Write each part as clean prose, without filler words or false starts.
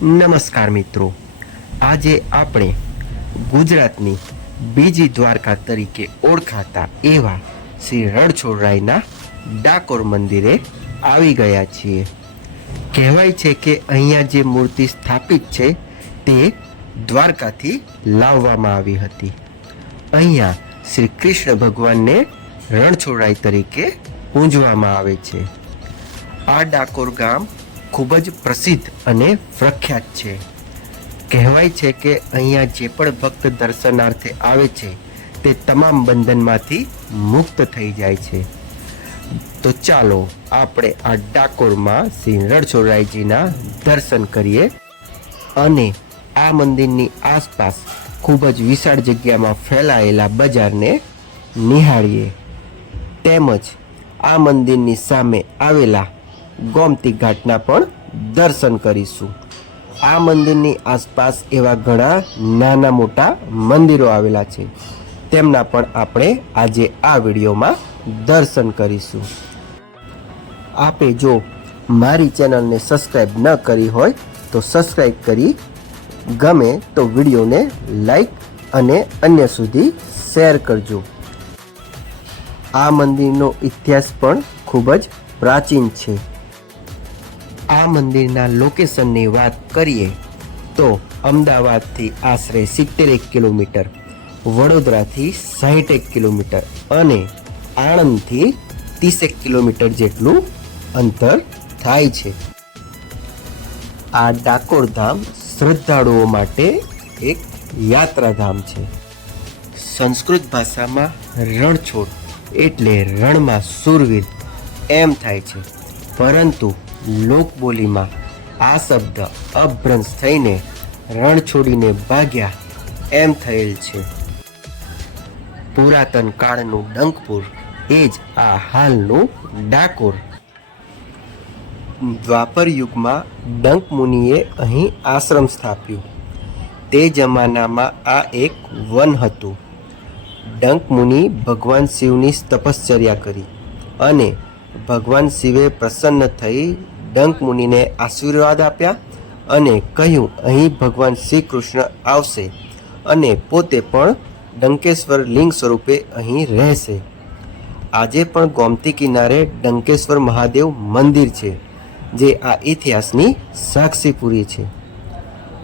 નમસ્કાર મિત્રો, આજે આપણે ગુજરાતની બીજી દ્વારકા તરીકે ઓળખાતા એવા શ્રી રણછોડરાયના ડાકોર મંદિરે આવી ગયા છીએ. કહેવાય છે કે અહીંયા જે મૂર્તિ સ્થાપિત છે તે દ્વારકાથી લાવવામાં આવી હતી. અહીંયા શ્રી કૃષ્ણ ભગવાનને રણછોડરાય તરીકે પૂજવામાં આવે છે. આ ડાકોર ગામ ખૂબ જ પ્રસિદ્ધ અને પ્રખ્યાત છે. કહેવાય છે કે અહીંયા જે પણ ભક્ત દર્શનાર્થે આવે છે તે તમામ બંધનમાંથી મુક્ત થઈ જાય છે. તો ચાલો આપણે આ ડાકોરમાં શ્રી રણછોડરાયજીના દર્શન કરીએ અને આ મંદિરની આસપાસ ખૂબ જ વિશાળ જગ્યામાં ફેલાયેલા બજારને નિહાળીએ. તેમજ આ મંદિરની સામે આવેલા ગોમતી ઘાટના પણ દર્શન કરીશું. આ મંદિરની આસપાસ એવા ઘણા નાના મોટા મંદિરો આવેલા છે, તેમના પણ આપણે આજે આ વિડીયોમાં દર્શન કરીશું. આપે જો મારી ચેનલને સબસ્ક્રાઈબ ન કરી હોય તો સબસ્ક્રાઈબ કરી, ગમે તો વિડીયોને લાઈક અને અન્ય સુધી શેર કરજો. આ મંદિરનો ઇતિહાસ પણ ખૂબ જ પ્રાચીન છે. આ મંદિરના લોકેશનની વાત કરીએ તો અમદાવાદથી આશરે 70 કિલોમીટર, વડોદરાથી 60 કિલોમીટર અને આણંદથી 30 કિલોમીટર જેટલું અંતર થાય છે. આ ડાકોર ધામ શ્રદ્ધાળુઓ માટે એક યાત્રાધામ છે. સંસ્કૃત ભાષામાં રણછોડ એટલે રણમાં શૂરવીર એમ થાય છે, પરંતુ લોકબોલીમાં આ શબ્દ અભ્રંશ થઈને રણ છોડીને ભાગ્યા એમ થયેલ છે. પુરાતન કાળનું ડંકપુર એ જ આ હાલનું ડાકોર. દ્વાપર યુગમાં ડંક મુનિએ અહીં આશ્રમ સ્થાપ્યો. તે જમાનામાં આ એક વન હતું. ડંક મુનિ ભગવાન શિવની તપશ્ચર્યા કરી અને ભગવાન શિવે પ્રસન્ન થઈ ડંક મુનિને આશીર્વાદ આપ્યા અને કહ્યું અહીં ભગવાન શ્રી કૃષ્ણ આવશે અને પોતે પણ ડંકેશ્વર લિંગ સ્વરૂપે અહીં રહેશે. આજે પણ ગોમતી કિનારે ડંકેશ્વર મહાદેવ મંદિર છે, જે આ ઇતિહાસની સાક્ષી પૂરી છે.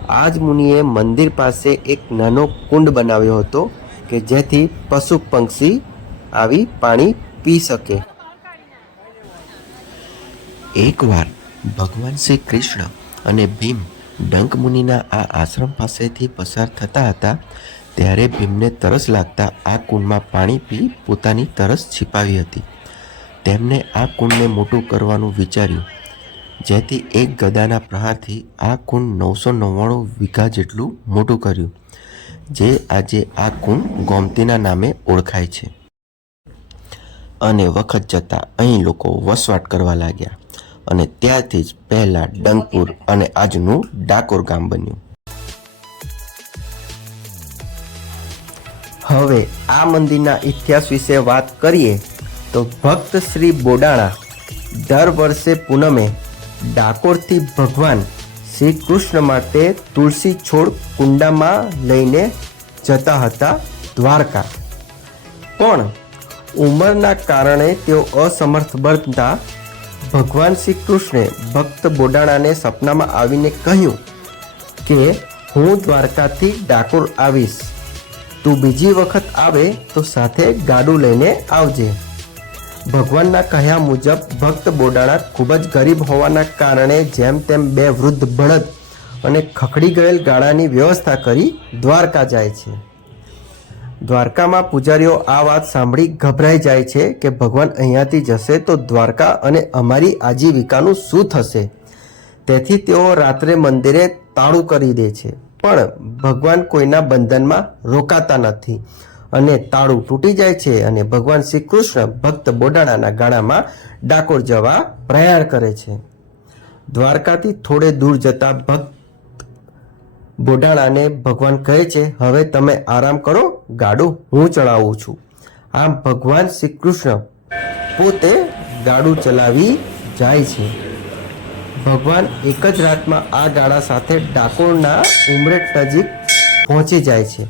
આ જ મુનિએ મંદિર પાસે એક નાનો કુંડ બનાવ્યો હતો કે જેથી પશુ પક્ષી આવી પાણી પી શકે. એકવાર ભગવાન શ્રી કૃષ્ણ અને ભીમ ડંક મુનિના આ આશ્રમ પાસેથી પસાર થતા હતા, ત્યારે ભીમને તરસ લાગતા આ કુંડમાં પાણી પી પોતાની તરસ छिपाવી હતી. તેમને આ કુંડને મોટું કરવાનું વિચાર્યું, જેથી એક ગદાના પ્રહારથી આ કુંડ 999 વીઘા જેટલું મોટું કર્યું, જે આજે આ કુંડ ગોમતીના નામે ઓળખાય છે. અને વખત જતાં અહીં લોકો વસવાટ કરવા લાગ્યા અને ત્યારથી જ પહેલા ડંકપુર અને આજનું ડાકોર ગામ બન્યું. હવે આ મંદિરના ઇતિહાસ વિશે વાત કરીએ તો ભક્ત શ્રી બોડાણા દર વર્ષે પૂનમે ડાકોરથી ભગવાન શ્રી કૃષ્ણ માટે તુલસી છોડ કુંડામાં લઈને જતા હતા દ્વારકા. પણ ઉંમરના કારણે તેઓ અસમર્થ બનતા ભગવાન શ્રી કૃષ્ણે ભક્ત બોડાણાને સપનામાં આવીને કહ્યું કે હું દ્વારકાથી ડાકોર આવીશ, તું બીજી વખત આવે તો સાથે ગાડું લઈને આવજે. ભગવાનના કહ્યા મુજબ ભક્ત બોડાણા ખૂબ જ ગરીબ હોવાના કારણે જેમ તેમ 2 વૃદ્ધ બળદ અને ખખડી ગયેલ ગાડાની વ્યવસ્થા કરી દ્વારકા જાય છે. દ્વારકામાં પૂજારીઓ આ વાત સાંભળી ગભરાઈ જાય છે કે ભગવાન અહીંયાથી જશે તો દ્વારકા અને અમારી આજીવિકાનું શું થશે. તેથી તેઓ રાત્રે મંદિરે તાળું કરી દે છે, પણ ભગવાન કોઈના બંધનમાં રોકાતા નથી અને તાળું તૂટી જાય છે અને ભગવાન શ્રી કૃષ્ણ ભક્ત બોડાણાના ગાડામાં ડાકોર જવા પ્રયાણ કરે છે. દ્વારકાથી થોડે દૂર જતા ભક્ત બોડાણાને ભગવાન કહે છે, હવે તમે આરામ કરો, ગાડું હું ચલાવું છું. આમ ભગવાન શ્રી કૃષ્ણ પોતે ગાડું ચલાવી જાય છે. ભગવાન એક જ રાતમાં આ ગાડા સાથે ડાકોરના ઉમરેઠ નજીક પહોંચી જાય છે.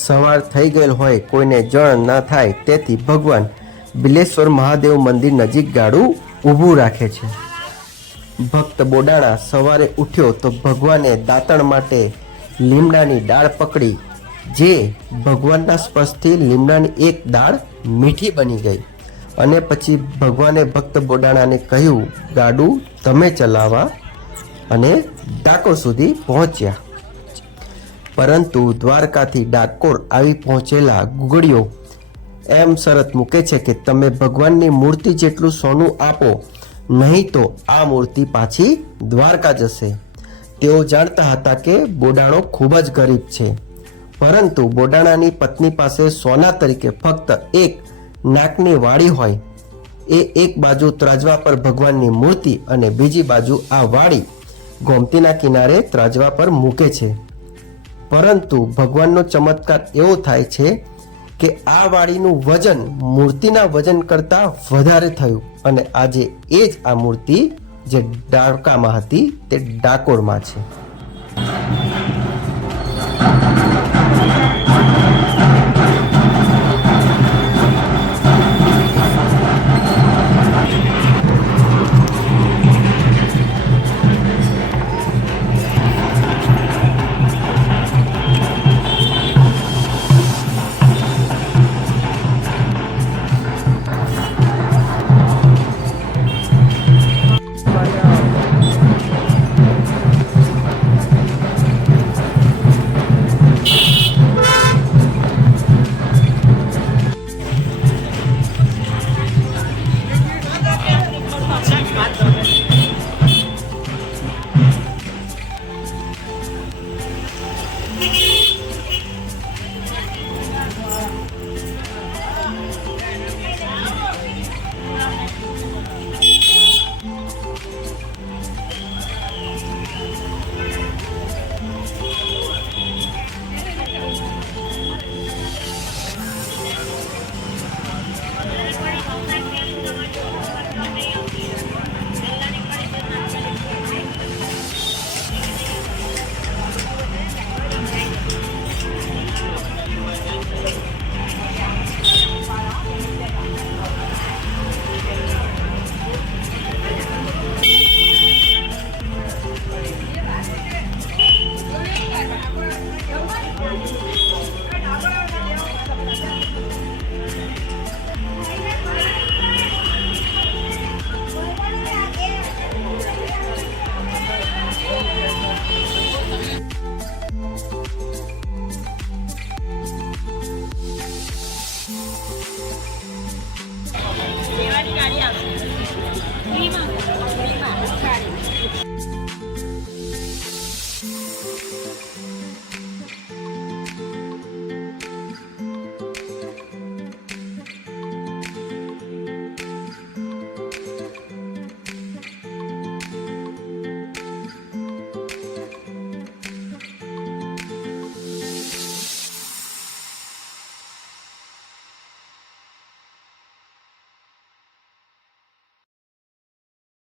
સવાર થઈ ગયેલ હોય, કોઈને જણ ન થાય તેથી ભગવાન બિલેશ્વર મહાદેવ મંદિર નજીક ગાડું ઊભું રાખે છે. ભક્ત બોડાણા સવારે ઉઠ્યો તો ભગવાને દાંતણ માટે લીમડાની ડાળ પકડી, જે ભગવાનના સ્પર્શથી લીમડાની એક ડાળ મીઠી બની ગઈ. અને પછી ભગવાને ભક્ત બોડાણાને કહ્યું, ગાડું તમે ચલાવવા, અને ડાકોર સુધી પહોંચ્યા. પરંતુ દ્વારકાથી ડાકોર આવી પહોંચેલા ગુગળીઓ એમ શરત મૂકે છે કે તમે ભગવાનની મૂર્તિ જેટલું સોનું આપો, નહીં તો આ મૂર્તિ પાછી દ્વારકા જશે. તેઓ જાણતા હતા કે બોડાણો ખૂબ જ ગરીબ છે, પરંતુ બોડાણાની પત્ની પાસે સોના તરીકે ફક્ત એક નાકની વાડી હોય. એ એક બાજુ ત્રાજવા પર ભગવાનની મૂર્તિ અને બીજી બાજુ આ વાડી ગોમતીના કિનારે ત્રાજવા પર મૂકે છે. પરંતુ ભગવાનનો ચમત્કાર એવો થાય છે કે આ વાડીનું વજન મૂર્તિના વજન કરતાં વધારે થયું, અને આજે એ જ આ મૂર્તિ જે દ્વારકામાં હતી તે ડાકોરમાં છે.